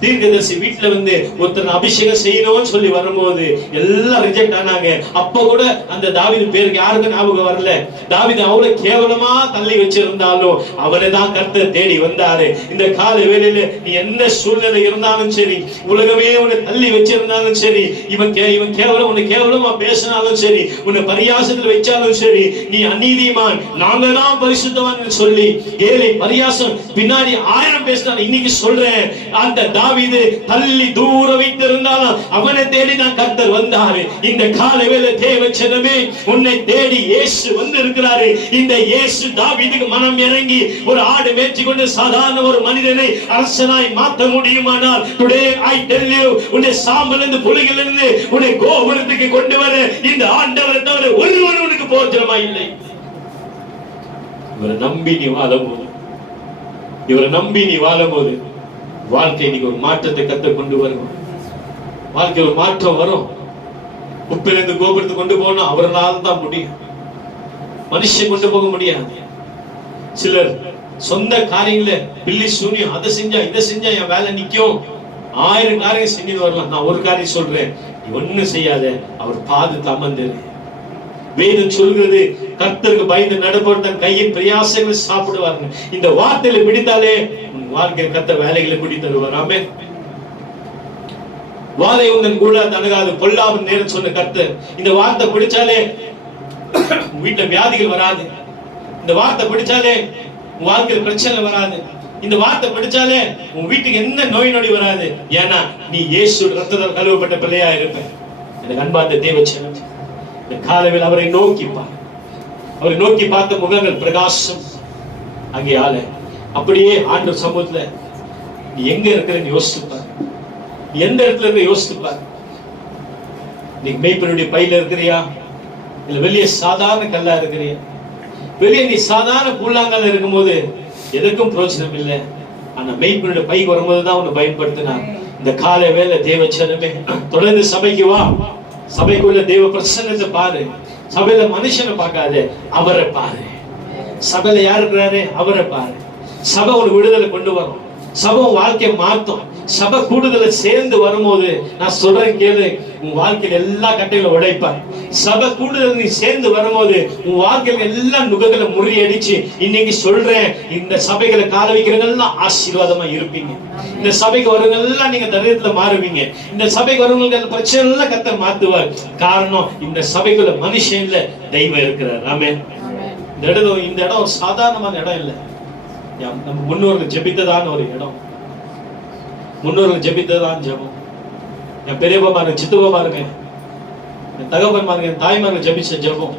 தீர்க்கதரிசி வீட்டுல வந்து ஒருத்தர் அபிஷேகம் செய்யணும்னு சொல்லி வரும்போது எல்லாம் ரிஜெக்ட் ஆனாங்க. அப்ப கூட அந்த தாவீது பேருக்கு யாருக்கும் ஞாபகம் வரல. தாவீது அவ்வளவு கேவலமா தள்ளி வச்சிருந்தாலும் அவனை தான் கர்த்தர் தேடி வந்தாரு. இந்த கால வேளையில நீ எந்த சூழ்நிலை இருந்தாலும் சரி, உலகமே உன்னை தள்ளி வச்சிருந்தாலும் சரி, இவன் கேவலம் உன்னை கேவலமா பேசினாலும் சரி, உன்னை பரியாசத்தில் வச்சாலும் சரி, நீ அநீதிமான் நாங்க தான் பரிசுத்தவான் சொல்லி கேலி பரியாசம் பின்னாடி 1000 பேசினான். இன்னைக்கு சொல்றேன், அந்த தாவீது தள்ளி தூர வைத்திருந்தாலும் அவனை தேடி தான் கர்த்தர் வந்தாரு. இந்த காலையில தேவச்சனமே உன்னை தேடி இயேசு வந்து இருக்கிறாரு. இந்த இயேசு தாவீதுக்கு மனம் இறங்கி ஒரு ஆடு மேய்ச்சி கொண்டு சாதாரண ஒரு மனிதனை அரசனாய் மாற்ற முடியுமானால், டுடே ஐ டெல் யூ, உன்னை சாம்பல் இருந்து புலிகள் இருந்து உன்னை கோபுரத்துக்கு கொண்டு வர இந்த ஆண்டவரை தவிர ஒருவன் உனக்கு போஜனமா இல்லை. இவரை நம்பி நீ வாழும்போது, இவரை நம்பி நீ வாழும்போது வாழ்க்கை நீங்க ஒரு மாற்றத்தை கத்த கொண்டு வரும். வாழ்க்கை ஒரு மாற்றம் வரும். குப்பையிலிருந்து கோபுரத்துக்கு கொண்டு போகணும், அவரால் தான் முடியும். மனுஷன் கொண்டு போக முடியாது. சிலர் சொந்த காரியங்கள பில்லி சூனியம், அதை செஞ்சா இதை செஞ்சா என் வேலை நிக்கும், 1000 காரியம் செஞ்சு வரலாம். நான் ஒரு காரியம் சொல்றேன், நீ ஒண்ணும் செய்யாத, அவர் பாதுகாத்து அமர்ந்திரு. வேதம் சொல்கிறது, கர்த்தருக்கு பயந்து நடப்பவர் தன் கையின் பிரயாசங்களை சாப்பிடுவார்கள். இந்த வார்த்தையில பிடித்தாலே உன் வாழ்க்கையில் கர்த்தர் வேலைகளை பிடி தருவார். ஆமென். வாதை உந்தன் கூட அணுகாது, பொல்லாவின் நேரம் சொன்ன கர்த்தர். இந்த வார்த்தை பிடிச்சாலே வீட்டுல வியாதிகள் வராது. இந்த வார்த்தை பிடிச்சாலே உன் வாழ்க்கையில் பிரச்சனை வராது. இந்த வார்த்தை படிச்சாலே உன் வீட்டுக்கு எந்த நோய் நொடி வராது. ஏன்னா நீ இயேசு ரத்தத்தால் கழுவப்பட்ட பிள்ளையா இருப்ப. எனக்கு அன்பார்ந்த தேவச்சனம், இந்த காலையில் அவரை நோக்கி பார். அவரை நோக்கி பார்த்த முகங்கள் பிரகாசம். அங்கேயால அப்படியே ஆண்டவர் சமூகத்துல நீ எங்க இருக்கிறன்னு யோசித்துப்பார். நீ எந்த இடத்துல இருக்க யோசித்துப்பார். நீ மேய்ப்பனுடைய பையில இருக்கிறியா, இல்ல வெளியே சாதாரண கல்லா இருக்கிறியா? வெளியே நீ சாதாரண புல்லாங்கல்ல இருக்கும்போது எதற்கும் பிரயோஜனம் இல்லை. ஆனா மெய்ப்பனுடைய பைக்கு வரும்போதுதான் உன்னை பயன்படுத்தினார். இந்த காலை வேலை தேவச்சனமே, தொடர்ந்து சபைக்கு வா. சபைக்குள்ள தேவ பிரசன்னத்தை பாரு. சபையில மனுஷனை பார்க்காத, அவரை பாரு. சபையில யாரு இருக்கிறாரு, அவரை பாரு. சபை ஒரு விடுதலை கொண்டு வரும். சபை வாழ்க்கையை மாற்றும். சபை கூடுதலை சேர்ந்து வரும்போது நான் சொல்றேன் கேளு, உன் வாழ்க்கையில எல்லா கட்டையில உடைப்பார். சபை கூடுதல் நீ சேர்ந்து வரும்போது உன் வாழ்க்கையில எல்லா நுகங்களை முறியடிச்சு, இன்னைக்கு சொல்றேன், இந்த சபைகளை கால வைக்கிறவங்க ஆசீர்வாதமா இருப்பீங்க. இந்த சபைக்கு வரவங்க நீங்க தரித்திரத்துல மாறுவீங்க. இந்த சபைக்கு வரவங்களுக்கு பிரச்சனை எல்லாம் கர்த்தர் மாத்துவார். காரணம், இந்த சபைக்குள்ள மனுஷன் இல்ல, தெய்வம் இருக்கிறார். ஆமென். இந்த இடம் ஒரு சாதாரணமான இடம் இல்ல. நம்ம முன்னோர்கள் ஜெபித்ததான ஒரு இடம், முன்னோர்கள் ஜெபித்ததான் ஜெபம். என் பெரியப்பா பாருங்க, சித்தப்பா பாருங்க, என் தகப்பன் பாருங்க, என் தாய்மார்கள் ஜெபிச்ச ஜெபம்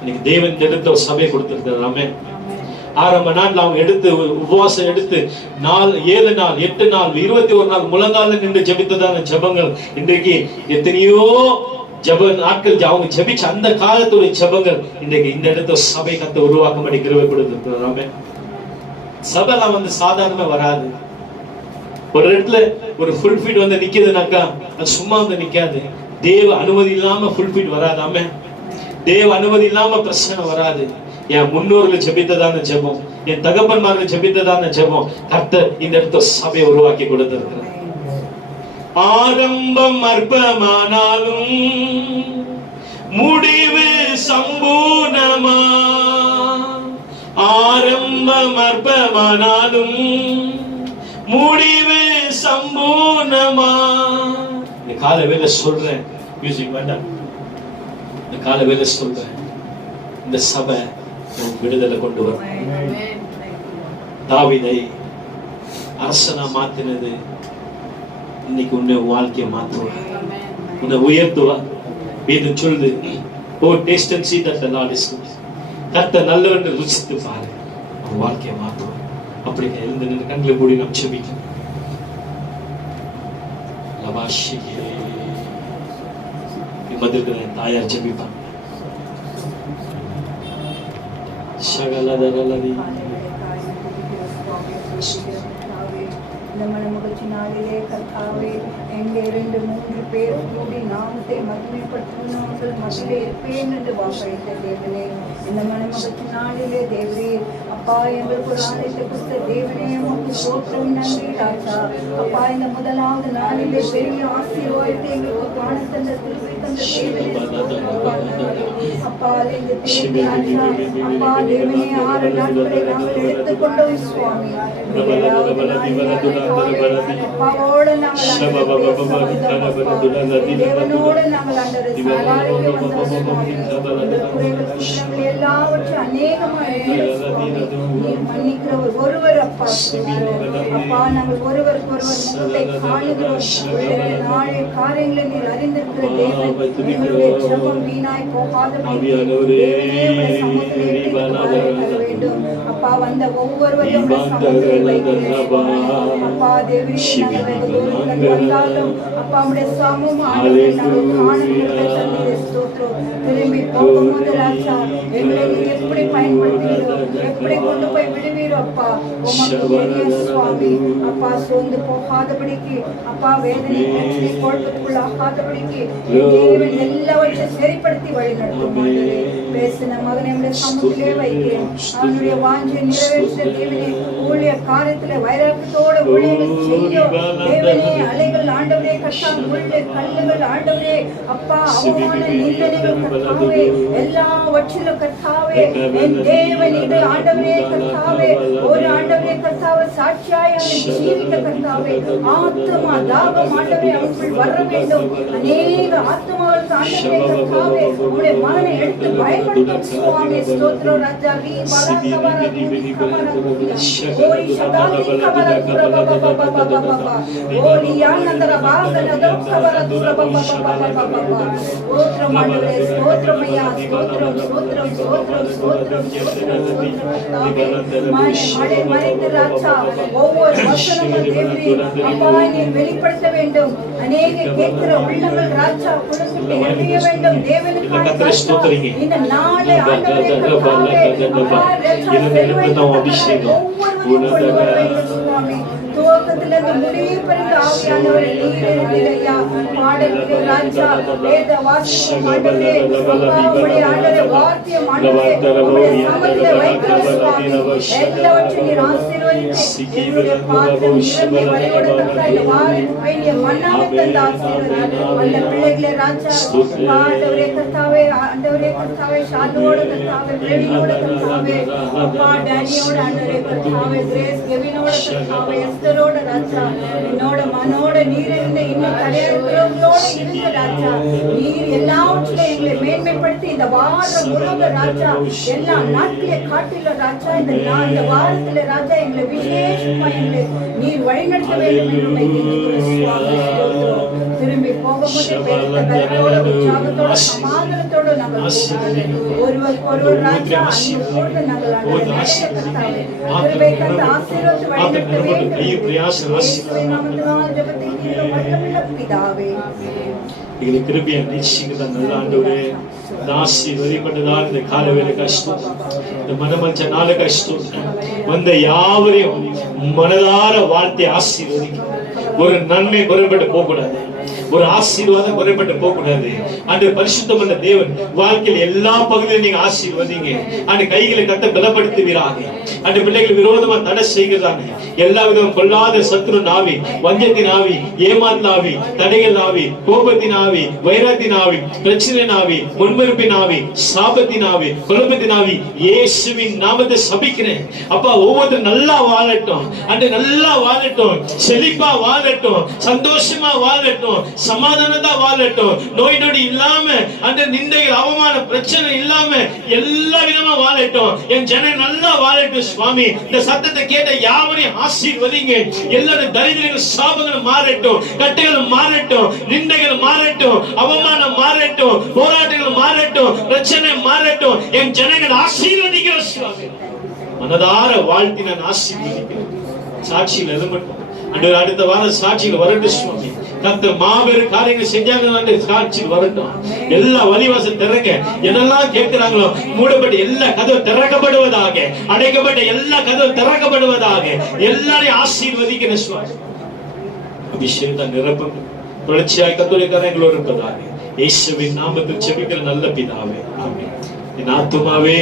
இன்னைக்கு தேவன் எடுத்த ஒரு சபையை கொடுத்திருக்கிறார். ஆமென். ஆரம்ப நாட்கள் அவங்க எடுத்து உபவாசம் எடுத்து 7 நாள் 8 நாள் 21 நாள் முழங்கால நின்று ஜெபித்ததான ஜெபங்கள் இன்றைக்கு எத்தனையோ ஜெப நாட்கள் அவங்க ஜெபிச்ச அந்த காலத்துடைய ஜெபங்கள் இன்றைக்கு இந்த இடத்துல சபை கத்த உருவாக்கும்படி கிருபை கொடுத்திருக்கிறார். ஆமென். சபைலாம் வந்து சாதாரணமா வராது. ஒரு இடத்துல ஒரு ஃபுல் ஃபீட் வந்து நிக்குதுனாக்கா அது சும்மா வந்து நிக்காது. தேவ அனுமதி இல்லாம ஃபுல் ஃபீட் வராது. ஆமென். தேவ அனுமதி இல்லாம பிரச்சனை வராது. என் முன்னோர்கள் ஜெபித்ததான ஜெபம், என் தகப்பன்மார்கள் ஜெபித்ததான ஜெபம் கர்த்தர் இந்த இடத்துல சபையை உருவாக்கி கொடுத்திருக்கிறார். ஆரம்பம் அற்பமானாலும் முடிவு சம்பூர்ணமா, ஆரம்பம் அற்பமானாலும் முடிவு சம்பூர்ணமா. இந்த கால வேலை சொல்றேன், மியூசிக் வேண்டாம். இந்த கால வேலை சொல்றேன், இந்த சபை விடுதலை கொண்டு வரும். தாவீதை அரசனா மாத்தினது இன்னைக்கு உன்னை வாழ்க்கையை மாற்றுவார், உன்னை உயர்த்துவார். வேதம் சொல்லுது, O taste and see that the Lord is good. கர்த்தர் நல்லவர் என்று ருசித்து பாரு, உன் வாழ்க்கையை மாற்றுவார். அப்படி எழுந்து நின்று கண்களை மூடி நாம் ஜெபிக்கலாம். லபாஷியே மதிர்கிற தாயார் ஜெபிப்பாங்க. இந்த மனமகிழ்ச்சி நாளிலே கர்த்தாவே, எங்கே 2-3 பேர் கூடி நாமத்தை மகிமைப்படுத்தினவர்கள் மகிழே இருப்பேன் என்று வாக்களித்த தேவனே, இந்த மனமகிழ்ச்சி நாளிலே தேவரே அப்பா எங்களுக்கு ஒரு ஆலயத்தை கொடுத்த தேவனே, உமக்கு ஸ்தோத்திரம், நன்றி ராஜா. அப்பா இந்த முதலாவது நாளிலே பெரிய ஆசீர்வாதத்தை எங்களுக்கு காண தந்த கிருபை தந்த தேவனே, அப்பா இந்த தேவனே ராஜா, அப்பா தேவனே 6 நாட்களை நாங்கள் எடுத்துக்கொண்டோம் சுவாமி. அப்பாவோடு நாங்கள் தேவனோடு நாங்கள் எல்லாவற்றும் அநேகமாக மன்னிக்கிறவர் ஒருவர் அப்பா. அப்பா நாங்கள் ஒருவருக்கு ஒருவர் முகத்தை காணுகிறோம். நாளை காரியங்களை நீர் அறிந்திருக்கிற தேவன், எங்களுடைய ஜெபம் வீணாய் போகாதபடி வேண்டும். அப்பா வந்த ஒவ்வொருவரையும் சமூகத்தை வைக்கிறேன். அப்பா தேவி வந்தாலும் அப்பா உடைய சமூகம் ஆண்டவரை நாங்கள் காணுகிறோம். திரும்பி போகும்போது ராஜா எங்களை எப்படி பயன்படுத்துகிறோம், எப்படி கொண்டு போய் விடுவீரோ அப்பா உமக்கு தெரியும் சுவாமி. அப்பா சோர்ந்து போகாதபடிக்கு, அப்பா வேதனை பிரச்சனை குழப்பத்துக்குள் ஆகாதபடிக்கு தேவன் எல்லாவற்றையும் சரிப்படுத்தி வழி நடத்தும். பேசின மகனை நம்முடைய சமூகத்திலே வைக்கிறேன். அவனுடைய வாஞ்சை நிறைவேற்ற தேவனே, ஊழிய காரியத்துல வைராக்கியத்தோட ஊழியர்கள் செய்யும் தேவனே. அலைகள் ஆண்டவரே கட்டால் முள்ளு கல்லுகள் ஆண்டவரே அப்பா அவமான நிந்தனைகள் கர்த்தாவே எல்லாவற்றிலும் கர்த்தாவே என் தேவன் இது ஆண்டவரே கர்த்தாவே ஒரு ஆண்டவரே கர்த்தாவே சாட்சியாய் ஜீவிக்க கர்த்தாவே ஆத்மா தாகம் ஆண்டவரே அவர்கள் வர வேண்டும். அநேக ஆத்மாவுக்கு ஆண்டவரே கர்த்தாவே உங்களுடைய மகனை எடுத்து பயன்படுத்தும் சுவாமி. ஸ்தோத்திரம் ராஜா. வீ பராசவர கமர ஓரி சதாலி கமர துரபபபபபபபப ஓரி யானந்தர பாகனத கமர துரபபபபபபப. ஸ்தோத்திரம் ஆண்டவரே, ஸ்தோத்திரம் ஐயா, ஸ்தோத்திரம் ஸ்தோத்திரம் ஸ்தோத்திரம் ஸ்தோத்திரம் ஸ்தோத்திரம். மழை மறைந்து ராஜா ஒவ்வொரு வசனமும் தேவரே அப்பா நீர் வெளிப்படுத்த வேண்டும். அநேக கேட்கிற உள்ளங்கள் ராஜா குழுக்கிட்டு எறிய வேண்டும். தேவனுக்காக இந்த நாளை ஆண்டவரே கர்த்தாவே அப்பா ரட்சா செல்வத்தை ஒவ்வொருவரையும் கொண்டு வர வேண்டும் சுவாமி. துவக்கத்திலிருந்து முடிவு பெறுகிற ஆவியானவரே நீர் இருக்கிறையா. பாடல்கள் ராஜா வேத வாசிக்கும் ஆண்டவரே அப்பா உம்முடைய ஆண்டவரே வார்த்தையும் ஆண்டவரே உம்முடைய சமூகத்திலே வைக்கிற சுவாமி. எல்லாவற்றையும் நீர் ஆசீர்வதித்து எங்களுடைய பாத்திரம் நிரம்பி வழியோடத்தக்க இந்த வாரத்துக்கு வேண்டிய மன்னாவை தந்து ஆசீர்வதி. அந்த பிள்ளைகளே ராஜா ஆண்டவரே கர்த்தாவே ஆண்டவரே கர்த்தாவே ஷாலோட கர்த்தாவே பிரவீனோட கர்த்தாவே அப்பா டேனியோட ஆண்டவரே கர்த்தாவே கிரேஸ் கெவினோட கர்த்தாவே எஸ்தரோட ராஜா என்னோட மனோட நீர் இருந்த இன்னும் தடையறவங்களோட இருந்த ராஜா நீர் எல்லாவற்றிலும் எங்களை மேன்மைப்படுத்தி இந்த வாரம் முழுவதும் ராஜா எல்லா நாட்களை காட்டிலும் ராஜா இந்த வாரத்துல ராஜா எங்களை விசேஷமா எங்களை நீர் வழிநடத்த வேண்டும் என்று உம்மை கெஞ்சுகிறோம் சுவாமி. திரும்பி போகும்போது பெருத்த பலத்தோட உற்சாகத்தோட சமாதானத்தோட நாங்கள் ஒருவர் ராஜா அன்போடு நாங்கள் கிருபை தந்து ஆசீர்வதித்து வழிநடத்த வேண்டும். இயேசுவின் நாமத்தினால் ஜெபத்தை கேளும் வல்லமையுள்ள பிதாவே. எங்களை கிருபையா நேசிக்கிற நல்ல ஆண்டவரே, ஆசீர்வதிப்பட்டதால் இந்த காலவேளை கஷ்டம், இந்த மனமஞ்ச நாள கஷ்டம் வந்த யாவரையும் மனதார வாழ்த்தை ஆசீர்வதிக்க. ஒரு நன்மை குறைபட்டு போக கூடாது, ஒரு ஆசீர்வாதம் குறைபட்டு போக கூடாது. அன்று பரிசுத்தமான தேவன் வாழ்க்கையில் எல்லா பகுதியிலும் நீங்க ஆசீர்வதிங்க. அன்று கைகளை கட்ட பலப்படுத்துவீராக. அன்று பிள்ளைகள் விரோதமா தடை செய்கிறதாங்க எல்லா விதமும் கொள்ளாத சத்ரு ஆவி, வஞ்சத்தின் ஆவி, ஏமாத்தின் ஆவி, தடைகள் ஆவி, கோபத்தின் ஆவி, வைரத்தின் ஆவி, பிரச்சனை ஆவி, முன்மறுப்பின் ஆவி, சாபத்தின் ஆவி, குழப்பத்தின் ஆவி இயேசுவின் நாமத்தை சபிக்கிறேன். அப்பா ஒவ்வொருத்தரும் நல்லா வாழட்டும், அன்று நல்லா வாழட்டும், செழிப்பா வாழட்டும், சந்தோஷமா வாழட்டும், சமாதானத்தா வாழட்டும், நோய் நொடி இல்லாம, அந்த நிந்தைகள் அவமான பிரச்சனை இல்லாம எல்லா விதமா வாழட்டும். என் ஜனம் நல்லா வாழட்டும் சுவாமி. இந்த சத்தத்தை கேட்ட யாவரையும் ஆசீர்வதிங்க. எல்லாரும் தரித்திரங்கள் சாபங்கள் மாறட்டும், கட்டைகள் மாறட்டும், நிந்தைகள் மாறட்டும், அவமானம் மாறட்டும், போராட்டங்கள் மாறட்டும், பிரச்சனை மாறட்டும். என் ஜனங்கள் ஆசீர்வதிக்கிற சுவாமி. மனதார வாழ்த்தி நான் ஆசீர்வதிக்கிறேன். சாட்சியில் எழுமட்டும். அடுத்த வாரம் சாட்சியில் வரட்டும் சுவாமி. கர்த்தர் மாபெரும் காரியங்கள் செஞ்சாங்க, சாட்சியில் வரட்டும். எல்லா வழிவாசல் திறங்க. என்னெல்லாம் கேட்கிறாங்களோ மூடப்பட்ட எல்லா கதவு திறக்கப்படுவதாக, அடைக்கப்பட்ட எல்லா கதவு திறக்கப்படுவதாக. எல்லாரையும் ஆசீர்வதிக்கிற சுவாமி. அபிஷேகத்தை நிரப்பும் தொடர்ச்சியாய் கர்த்தருடைய கரங்களோடு இருப்பதாக இயேசுவின் நாமத்தில் ஜெபிக்கிற நல்ல பிதாவே, ஆமென். என் ஆத்துமாவே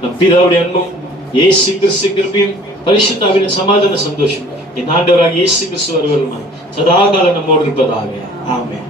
நம் பிதாவுடைய அன்பும் இயேசு கிறிஸ்து கிருபையும் பரிசுத்தாவின் சமாதான சந்தோஷம் என் ஆண்டவராக இயேசு கிறிஸ்து வருவதுமாய் சதா காலம் நம்மோடு இருப்பதாக, ஆமென்.